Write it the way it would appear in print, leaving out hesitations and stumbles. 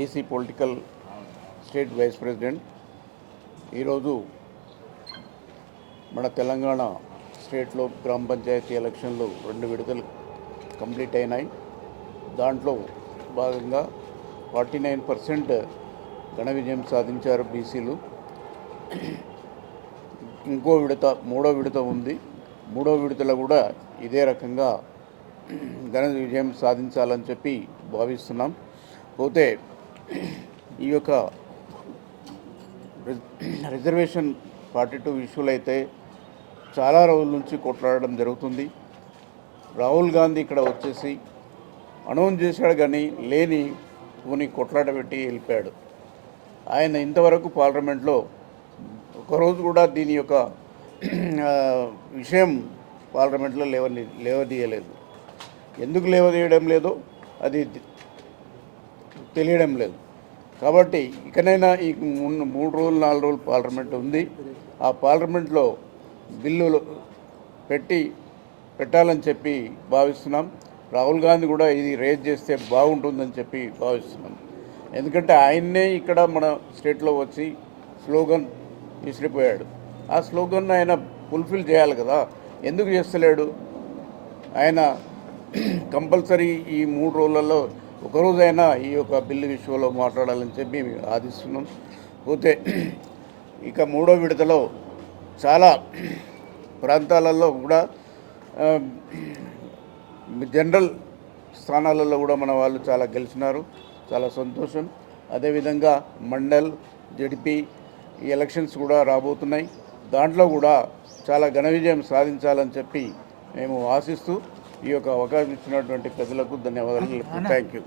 BC political state vice president. ఈరోజు మన తెలంగాణ స్టేట్లో గ్రామ పంచాయతీ ఎలక్షన్లు 2 విడతలు కంప్లీట్ అయినాయి. దాంట్లో భాగంగా 49% ఘన విజయం సాధించారు బీసీలు. ఇంకో విడత, 3వ విడత ఉంది. 3వ విడతలో కూడా ఇదే రకంగా ఘన విజయం సాధించాలని చెప్పి భావిస్తున్నాం. పోతే ఈ యొక్క రిజర్వేషన్ 42 ఇష్యూలు అయితే చాలా రోజుల నుంచి కొట్లాడడం జరుగుతుంది. రాహుల్ గాంధీ ఇక్కడ వచ్చేసి అనౌన్స్ చేశాడు, కానీ లేని పోనీ కొట్లాట పెట్టి వెళ్ళిపోయాడు. ఆయన ఇంతవరకు పార్లమెంట్లో ఒకరోజు కూడా దీని యొక్క విషయం పార్లమెంట్లో లేవదీయలేదు. ఎందుకు లేవదీయడం లేదో అది తెలియడం లేదు. కాబట్టి ఇకనైనా ఈ 3 రోజులు 4 రోజులు పార్లమెంట్ ఉంది. ఆ పార్లమెంట్లో బిల్లులు పెట్టాలని చెప్పి భావిస్తున్నాం. రాహుల్ గాంధీ కూడా ఇది రేజ్ చేస్తే బాగుంటుందని చెప్పి భావిస్తున్నాం. ఎందుకంటే ఆయన్నే ఇక్కడ మన స్టేట్లో వచ్చి స్లోగన్ విసిరిపోయాడు. ఆ స్లోగన్ ఆయన ఫుల్ఫిల్ చేయాలి కదా, ఎందుకు చేస్తలేడు? ఆయన కంపల్సరీ ఈ 3 రోజులలో ఒకరోజైనా ఈ యొక్క బిల్లు విషయంలో మాట్లాడాలని చెప్పి ఆశిస్తున్నాం. పోతే ఇక 3వ విడతలో చాలా ప్రాంతాలలో కూడా జనరల్ స్థానాలలో కూడా మన వాళ్ళు చాలా గెలిచినారు, చాలా సంతోషం. అదేవిధంగా మండల్, జడిపి ఈ ఎలక్షన్స్ కూడా రాబోతున్నాయి. దాంట్లో కూడా చాలా ఘన విజయం సాధించాలని చెప్పి మేము ఆశిస్తూ ఈ యొక్క అవకాశం ఇచ్చినటువంటి ప్రజలకు ధన్యవాదాలు. Thank you.